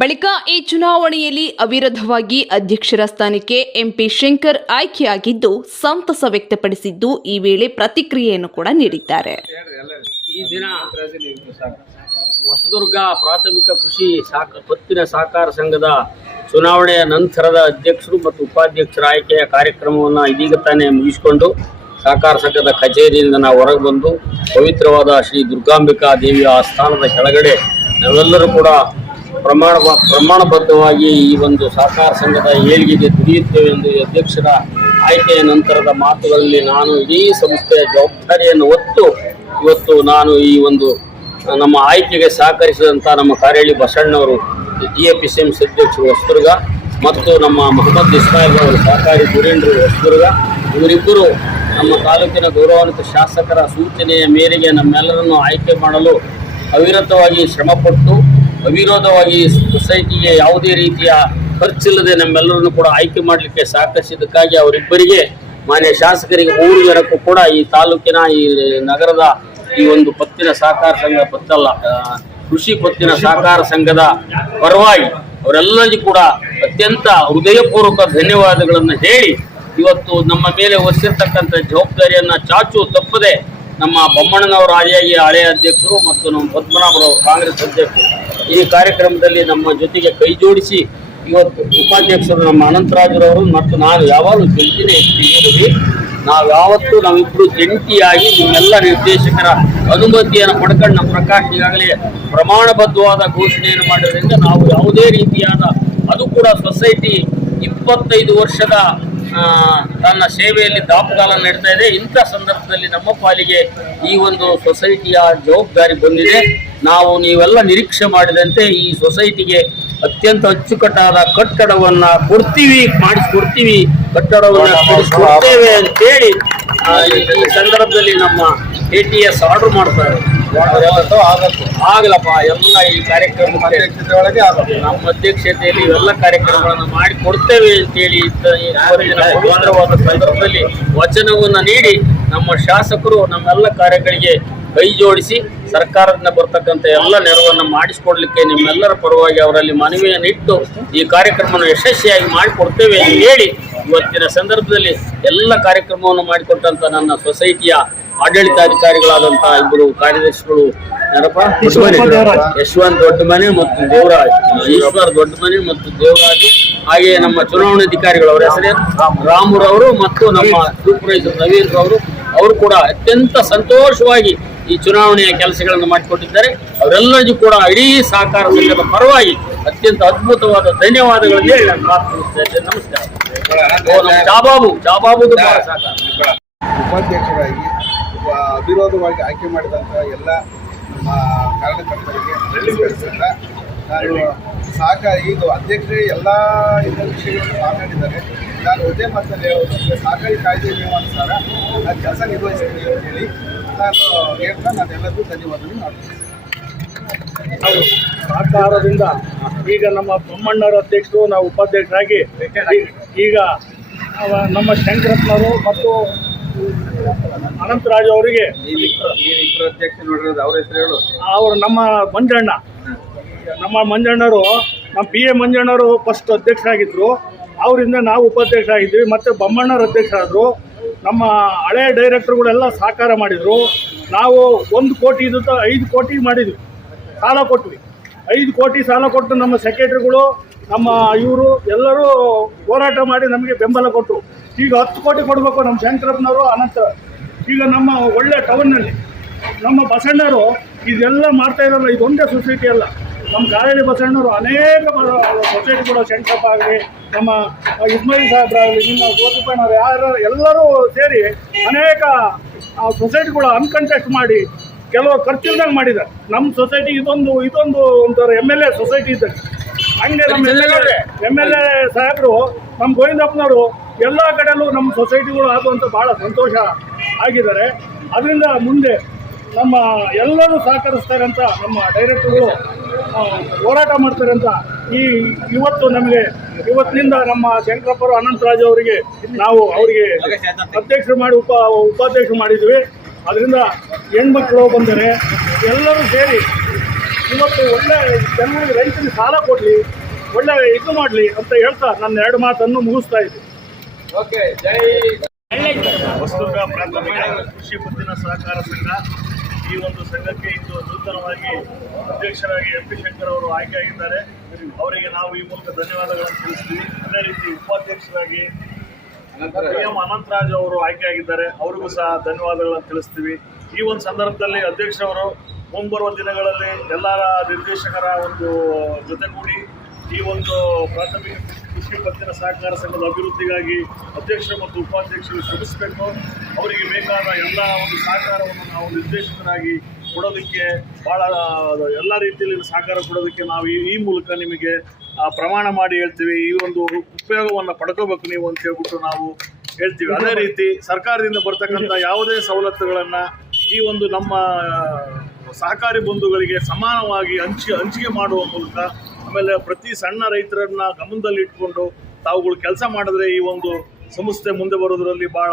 ಬಳಿಕ ಈ ಚುನಾವಣೆಯಲ್ಲಿ ಅವಿರೋಧವಾಗಿ ಅಧ್ಯಕ್ಷರ ಸ್ಥಾನಕ್ಕೆ ಎಂಪಿ ಶಂಕರ್ ಆಯ್ಕೆಯಾಗಿದ್ದು ಸಂತಸ ವ್ಯಕ್ತಪಡಿಸಿದ್ದು ಈ ವೇಳೆ ಪ್ರತಿಕ್ರಿಯೆಯನ್ನು ಕೂಡ ನೀಡಿದ್ದಾರೆ. ಈ ದಿನ ಹೊಸದುರ್ಗ ಪ್ರಾಥಮಿಕ ಕೃಷಿ ಪತ್ತಿನ ಸಹಕಾರ ಸಂಘದ ಚುನಾವಣೆಯ ನಂತರದ ಅಧ್ಯಕ್ಷರು ಮತ್ತು ಉಪಾಧ್ಯಕ್ಷರ ಆಯ್ಕೆಯ ಕಾರ್ಯಕ್ರಮವನ್ನು ಇದೀಗ ತಾನೇ ಮುಗಿಸಿಕೊಂಡು ಸಹಕಾರ ಸಂಘದ ಕಚೇರಿಯಿಂದ ನಾವು ಹೊರಗೆ ಬಂದು ಪವಿತ್ರವಾದ ಶ್ರೀ ದುರ್ಗಾಂಬಿಕಾ ದೇವಿಯ ಆಸ್ಥಾನದ ಕೆಳಗಡೆ ನಾವೆಲ್ಲರೂ ಕೂಡ ಪ್ರಮಾಣಬದ್ಧವಾಗಿ ಈ ಒಂದು ಸಹಕಾರ ಸಂಘದ ಏಳಿಗೆಗೆ ದುಡಿಯುತ್ತೇವೆ ಎಂದು ಅಧ್ಯಕ್ಷರ ಆಯ್ಕೆಯ ನಂತರದ ಮಾತುಗಳಲ್ಲಿ ನಾನು ಇಡೀ ಸಂಸ್ಥೆಯ ಜವಾಬ್ದಾರಿಯನ್ನು ಹೊತ್ತು ಇವತ್ತು ನಾನು ಈ ಒಂದು ನಮ್ಮ ಆಯ್ಕೆಗೆ ಸಹಕರಿಸಿದಂಥ ನಮ್ಮ ಕಾರ್ಯಳಿ ಬಸಣ್ಣವರು DAPCMC ಅಧ್ಯಕ್ಷರು ಹೊಸದುರ್ಗ ಮತ್ತು ನಮ್ಮ ಮೊಹಮ್ಮದ್ ಇಸ್ಮಾಯಿಲ್ ಅವರು ಸಹಕಾರಿ ಧುರೀಣರು ಹೊಸದುರ್ಗ, ಇವರಿಬ್ಬರು ನಮ್ಮ ತಾಲೂಕಿನ ಗೌರವಾನ್ವಿತ ಶಾಸಕರ ಸೂಚನೆಯ ಮೇರೆಗೆ ನಮ್ಮೆಲ್ಲರನ್ನು ಆಯ್ಕೆ ಮಾಡಲು ಅವಿರತವಾಗಿ ಶ್ರಮಪಟ್ಟು ಅವಿರೋಧವಾಗಿ ಸೊಸೈಟಿಗೆ ಯಾವುದೇ ರೀತಿಯ ಖರ್ಚಿಲ್ಲದೆ ನಮ್ಮೆಲ್ಲರನ್ನು ಕೂಡ ಆಯ್ಕೆ ಮಾಡಲಿಕ್ಕೆ ಸಹಕರಿಸಿದ್ದಕ್ಕಾಗಿ ಅವರಿಬ್ಬರಿಗೆ ಮಾನ್ಯ ಶಾಸಕರಿಗೆ 3 ಜನಕ್ಕೂ ಕೂಡ ಈ ತಾಲೂಕಿನ ಈ ನಗರದ ಈ ಒಂದು ಪತ್ತಿನ ಸಹಕಾರ ಸಂಘ ಕೃಷಿ ಪತ್ತಿನ ಸಹಕಾರ ಸಂಘದ ಪರವಾಗಿ ಅವರೆಲ್ಲರಿಗೂ ಕೂಡ ಅತ್ಯಂತ ಹೃದಯಪೂರ್ವಕ ಧನ್ಯವಾದಗಳನ್ನು ಹೇಳಿ ಇವತ್ತು ನಮ್ಮ ಮೇಲೆ ಹೊರಿಸಿರ್ತಕ್ಕಂಥ ಜವಾಬ್ದಾರಿಯನ್ನು ಚಾಚು ತಪ್ಪದೆ ನಮ್ಮ ಬೊಮ್ಮಣ್ಣನವರ ಆದಿಯಾಗಿ ಹಳೆಯ ಅಧ್ಯಕ್ಷರು ಮತ್ತು ನಮ್ಮ ಪದ್ಮನಾಭರವರು ಕಾಂಗ್ರೆಸ್ ಅಧ್ಯಕ್ಷರು ಈ ಕಾರ್ಯಕ್ರಮದಲ್ಲಿ ನಮ್ಮ ಜೊತೆಗೆ ಕೈ ಜೋಡಿಸಿ ಇವತ್ತು ಉಪಾಧ್ಯಕ್ಷರು ನಮ್ಮ ಅನಂತರಾಜರವರು ಮತ್ತು ನಾನು ಯಾವಾಗಲೂ ಜೊತೆನೇ ಇರ್ತೀವಿ. ನಾವಿಬ್ಬರು ಜಂಟಿಯಾಗಿ ನಿಮ್ಮೆಲ್ಲ ನಿರ್ದೇಶಕರ ಅನುಮತಿಯನ್ನು ಪಡ್ಕೊಂಡು ನಮ್ಮ ಪ್ರಕಾಶ್ ಈಗಾಗಲೇ ಪ್ರಮಾಣಬದ್ಧವಾದ ಘೋಷಣೆಯನ್ನು ಮಾಡೋದ್ರಿಂದ ನಾವು ಯಾವುದೇ ರೀತಿಯಾದ ಅದು ಕೂಡ ಸೊಸೈಟಿ 25 ವರ್ಷದ ತನ್ನ ಸೇವೆಯಲ್ಲಿ ದಾಪುಗಾಲ ನಡೀತಾ ಇದೆ. ಇಂಥ ಸಂದರ್ಭದಲ್ಲಿ ನಮ್ಮ ಪಾಲಿಗೆ ಈ ಒಂದು ಸೊಸೈಟಿಯ ಜವಾಬ್ದಾರಿ ಬಂದಿದೆ. ನೀವೆಲ್ಲ ನಿರೀಕ್ಷೆ ಮಾಡಿದಂತೆ ಈ ಸೊಸೈಟಿಗೆ ಅತ್ಯಂತ ಅಚ್ಚುಕಟ್ಟಾದ ಕಟ್ಟಡವನ್ನು ಮಾಡಿಸ್ಕೊಡ್ತೀವಿ, ಕಟ್ಟಡವನ್ನು ಕೊಡಿಸ್ಕೊಡ್ತೇವೆ ಅಂತೇಳಿ ಈ ಸಂದರ್ಭದಲ್ಲಿ ನಮ್ಮ ATS ಆರ್ಡರ್ ಮಾಡ್ತಾರೆ. ಆಗಲಪ್ಪ ಎಲ್ಲ ಈ ಕಾರ್ಯಕ್ರಮಕ್ಕೆ ನಮ್ಮ ಅಧ್ಯಕ್ಷತೆಯಲ್ಲಿ ಇವೆಲ್ಲ ಕಾರ್ಯಕ್ರಮಗಳನ್ನು ಮಾಡಿಕೊಡ್ತೇವೆ ಅಂತೇಳಿ ಪವಿತ್ರವಾದ ಸಂದರ್ಭದಲ್ಲಿ ವಚನವನ್ನು ನೀಡಿ ನಮ್ಮ ಶಾಸಕರು ನಮ್ಮೆಲ್ಲ ಕಾರ್ಯಗಳಿಗೆ ಕೈ ಜೋಡಿಸಿ ಸರ್ಕಾರದಿಂದ ಬರ್ತಕ್ಕಂಥ ಎಲ್ಲ ನೆರವನ್ನು ಮಾಡಿಸಿಕೊಡ್ಲಿಕ್ಕೆ ನಿಮ್ಮೆಲ್ಲರ ಪರವಾಗಿ ಅವರಲ್ಲಿ ಮನವಿಯನ್ನು ಇಟ್ಟು ಈ ಕಾರ್ಯಕ್ರಮವನ್ನು ಯಶಸ್ವಿಯಾಗಿ ಮಾಡಿಕೊಡ್ತೇವೆ ಅಂತ ಹೇಳಿ ಇವತ್ತಿನ ಸಂದರ್ಭದಲ್ಲಿ ಎಲ್ಲ ಕಾರ್ಯಕ್ರಮವನ್ನು ಮಾಡಿಕೊಟ್ಟಂಥ ನನ್ನ ಸೊಸೈಟಿಯ ಆಡಳಿತಾಧಿಕಾರಿಗಳಾದಂಥ ಇಬ್ಬರು ಕಾರ್ಯದರ್ಶಿಗಳು ಯಶವಂತ್ ದೊಡ್ಡಮನೆ ಮತ್ತು ಈಶ್ವರ್ ದೊಡ್ಡಮನೆ ಮತ್ತು ದೇವರಾಜ್, ಹಾಗೆಯೇ ನಮ್ಮ ಚುನಾವಣಾಧಿಕಾರಿಗಳು ಅವರ ಹೆಸರೇ ರಾಮುರವರು ಮತ್ತು ನಮ್ಮ ಸೂಪರ್ವೈಸರ್ ರವೀಂದ್ರ ಅವರು ಕೂಡ ಅತ್ಯಂತ ಸಂತೋಷವಾಗಿ ಈ ಚುನಾವಣೆಯ ಕೆಲಸಗಳನ್ನು ಮಾಡಿಕೊಟ್ಟಿದ್ದಾರೆ. ಅವರೆಲ್ಲರಿಗೂ ಕೂಡ ಇಡೀ ಸಹಕಾರ ಸಂಘದ ಪರವಾಗಿ ಅತ್ಯಂತ ಅದ್ಭುತವಾದ ಧನ್ಯವಾದಗಳನ್ನು ಹೇಳಿ ನಾನು ಪ್ರಾರ್ಥಿಸ್ತಾ ಇದ್ದೇನೆ. ನಮಸ್ಕಾರ. ಚಾಬಾಬು ಉಪಾಧ್ಯಕ್ಷರಾಗಿ ಅವಿರೋಧವಾಗಿ ಆಯ್ಕೆ ಮಾಡಿದಂಥ ಎಲ್ಲ ನಮ್ಮ ಕಾರಣಕರ್ತರಿಗೆ ನಾನು ಇದು ಅಧ್ಯಕ್ಷರೇ ಎಲ್ಲ ವಿಷಯಗಳನ್ನು ಮಾತಾಡಿದ್ದಾರೆ. ನಾನು ಒಂದೇ ಮಾತಲ್ಲಿ ಹೇಳೋದು, ಸಹಕಾರಿ ಕಾಯ್ದೆ ನಿಯಮಾನುಸಾರ ನಾನು ಕೆಲಸ ನಿರ್ವಹಿಸ್ತೀನಿ ಅಂತ ಹೇಳಿ ನಾನೆಲ್ಲರಿಗೂ ಧನ್ಯವಾದಗಳು ಮಾಡ್ತೀನಿ. ಸಹಕಾರದಿಂದ ಈಗ ನಮ್ಮ ಬೊಮ್ಮಣ್ಣವರ ಅಧ್ಯಕ್ಷರು, ನಾವು ಉಪಾಧ್ಯಕ್ಷರಾಗಿ ಈಗ ನಮ್ಮ ಶಂಕರಪ್ಪನವರು ಮತ್ತು ಅನಂತರಾಜ್ ಅವರಿಗೆ ಅಧ್ಯಕ್ಷ ನೋಡಿರೋದು ಅವ್ರ ಹೆಸರು ಹೇಳು. ಅವರು ನಮ್ಮ ಮಂಜಣ್ಣವರು ನಮ್ಮ PA ಮಂಜಣ್ಣವರು ಫಸ್ಟ್ ಅಧ್ಯಕ್ಷರಾಗಿದ್ದರು. ಅವರಿಂದ ನಾವು ಉಪಾಧ್ಯಕ್ಷರಾಗಿದ್ವಿ. ಮತ್ತು ಬೊಮ್ಮಣ್ಣವ್ರ ಅಧ್ಯಕ್ಷರಾದರು. ನಮ್ಮ ಹಳೆಯ ಡೈರೆಕ್ಟರ್ಗಳೆಲ್ಲ ಸಹಕಾರ ಮಾಡಿದರು. ನಾವು 1 ಕೋಟಿ 5 ಕೋಟಿ ಮಾಡಿದ್ವಿ, ಸಾಲ ಕೊಟ್ವಿ. 5 ಕೋಟಿ ಸಾಲ ಕೊಟ್ಟು ನಮ್ಮ ಸೆಕ್ರೆಟರಿಗಳು, ನಮ್ಮ ಇವರು ಎಲ್ಲರೂ ಹೋರಾಟ ಮಾಡಿ ನಮಗೆ ಬೆಂಬಲ ಕೊಟ್ಟರು. ಈಗ 10 ಕೋಟಿ ಕೊಡಬೇಕು ನಮ್ಮ ಶಂಕರಪ್ಪನವರು, ಅನಂತ. ಈಗ ನಮ್ಮ ಒಳ್ಳೆ ಟೌನ್ನಲ್ಲಿ ನಮ್ಮ ಬಸಣ್ಣವರು ಇದೆಲ್ಲ ಮಾಡ್ತಾ ಇರೋಲ್ಲ. ಇದೊಂದೇ ಸೊಸೈಟಿ ಅಲ್ಲ, ನಮ್ಮ ಕಾಲೇಜು ಬಸಣ್ಣವರು ಅನೇಕ ಸೊಸೈಟಿಗಳು, ಶಂಕರಪ್ಪ ಆಗಲಿ, ನಮ್ಮ ಇಸ್ಮಾಯಿಲ್ ಸಾಹೇಬ್ರಾಗಲಿ, ನಿಮ್ಮ ಗೋಪಿಪಣ್ಣವರು ಎಲ್ಲರೂ ಸೇರಿ ಅನೇಕ ಸೊಸೈಟಿಗಳು ಅನ್ಕಂಟೆಸ್ಟ್ ಮಾಡಿ ಕೆಲವು ಖರ್ಚಿಲ್ದಂಗೆ ಮಾಡಿದ್ದಾರೆ. ನಮ್ಮ ಸೊಸೈಟಿ ಇದೊಂದು ಒಂಥರ MLA ಸೊಸೈಟಿ ಇದ್ದಂಗೆ. ಹಂಗೆ ನಮ್ಮ MLA ಸಾಹೇಬರು, ನಮ್ಮ ಗೋವಿಂದಪ್ಪನವರು ಎಲ್ಲ ಕಡೆಯಲ್ಲೂ ನಮ್ಮ ಸೊಸೈಟಿಗಳು ಆಗುವಂಥ ಭಾಳ ಸಂತೋಷ ಆಗಿದ್ದಾರೆ. ಅದರಿಂದ ಮುಂದೆ ನಮ್ಮ ಎಲ್ಲರೂ ಸಹಕರಿಸ್ತಾರೆ ಅಂತ ನಮ್ಮ ಡೈರೆಕ್ಟರ್ಗಳು ಹೋರಾಟ ಮಾಡ್ತಾರೆ ಅಂತ ಇವತ್ತಿನಿಂದ ನಮ್ಮ ಶಂಕರಪ್ಪರು, ಅನಂತರಾಜ್ ಅವರಿಗೆ ಅವರಿಗೆ ಅಧ್ಯಕ್ಷರು ಮಾಡಿ ಉಪಾಧ್ಯಕ್ಷರು ಮಾಡಿದ್ವಿ. ಅದರಿಂದ ಹೆಣ್ಮಕ್ಳು ಬಂದರೆ ಎಲ್ಲರೂ ಸೇರಿ ಇವತ್ತು ಒಳ್ಳೆ ಜನರಿಗೆ ರೈತರಿಗೆ ಸಾಲ ಕೊಡಲಿ, ಒಳ್ಳೆ ಇದು ಮಾಡಲಿ ಅಂತ ಹೇಳ್ತಾ ನನ್ನ 2 ಮಾತನ್ನು ಮುಗಿಸ್ತಾ ಇದ್ದೀನಿ. ಓಕೆ, ಜೈ ಹೊಸದುರ್ಗ ಪ್ರಾಥಮಿಕ ಕೃಷಿ ಪತ್ತಿನ ಸಹಕಾರ ಸಂಘ ಈ ಒಂದು ಸಂಘಕ್ಕೆ ಇಂದು ನೂತನವಾಗಿ ಅಧ್ಯಕ್ಷರಾಗಿ MP ಶಂಕರ್ ಅವರು ಆಯ್ಕೆಯಾಗಿದ್ದಾರೆ. ಅವರಿಗೆ ನಾವು ಈ ಮೂಲಕ ಧನ್ಯವಾದಗಳನ್ನು ತಿಳಿಸ್ತೀವಿ. ಅದೇ ರೀತಿ ಉಪಾಧ್ಯಕ್ಷರಾಗಿ PM ಅನಂತರಾಜ್ ಅವರು ಆಯ್ಕೆಯಾಗಿದ್ದಾರೆ, ಅವರಿಗೂ ಸಹ ಧನ್ಯವಾದಗಳನ್ನು ತಿಳಿಸ್ತೀವಿ. ಈ ಒಂದು ಸಂದರ್ಭದಲ್ಲಿ ಅಧ್ಯಕ್ಷರವರು ಮುಂಬರುವ ದಿನಗಳಲ್ಲಿ ಎಲ್ಲರ ನಿರ್ದೇಶಕರ ಒಂದು ಜೊತೆಗೂಡಿ ಈ ಒಂದು ಪ್ರಾಥಮಿಕ ಕೃಷಿ ಪತ್ತಿನ ಸಹಕಾರ ಸಂಘದ ಅಭಿವೃದ್ಧಿಗಾಗಿ ಅಧ್ಯಕ್ಷರು ಮತ್ತು ಉಪಾಧ್ಯಕ್ಷರು ಶ್ರಮಿಸಬೇಕು. ಅವರಿಗೆ ಬೇಕಾದ ಎಲ್ಲ ಒಂದು ಸಹಕಾರವನ್ನು ನಾವು ನಿರ್ದೇಶಕರಾಗಿ ಕೊಡೋದಕ್ಕೆ ಭಾಳ ಎಲ್ಲ ರೀತಿಯಲ್ಲಿ ಸಹಕಾರ ಕೊಡೋದಕ್ಕೆ ನಾವು ಈ ಮೂಲಕ ನಿಮಗೆ ಪ್ರಮಾಣ ಮಾಡಿ ಹೇಳ್ತೀವಿ. ಈ ಒಂದು ಉಪಯೋಗವನ್ನು ಪಡ್ಕೋಬೇಕು ನೀವು ಅಂತ ಹೇಳ್ಬಿಟ್ಟು ನಾವು ಹೇಳ್ತೀವಿ. ಅದೇ ರೀತಿ ಸರ್ಕಾರದಿಂದ ಬರ್ತಕ್ಕಂಥ ಯಾವುದೇ ಸವಲತ್ತುಗಳನ್ನು ಈ ಒಂದು ನಮ್ಮ ಸಹಕಾರಿ ಬಂಧುಗಳಿಗೆ ಸಮಾನವಾಗಿ ಹಂಚಿಕೆ ಮಾಡುವ ಮೂಲಕ, ಆಮೇಲೆ ಪ್ರತಿ ಸಣ್ಣ ರೈತರನ್ನ ಗಮನದಲ್ಲಿ ಇಟ್ಕೊಂಡು ತಾವುಗಳು ಕೆಲಸ ಮಾಡಿದ್ರೆ ಈ ಒಂದು ಸಂಸ್ಥೆ ಮುಂದೆ ಬರೋದರಲ್ಲಿ ಭಾಳ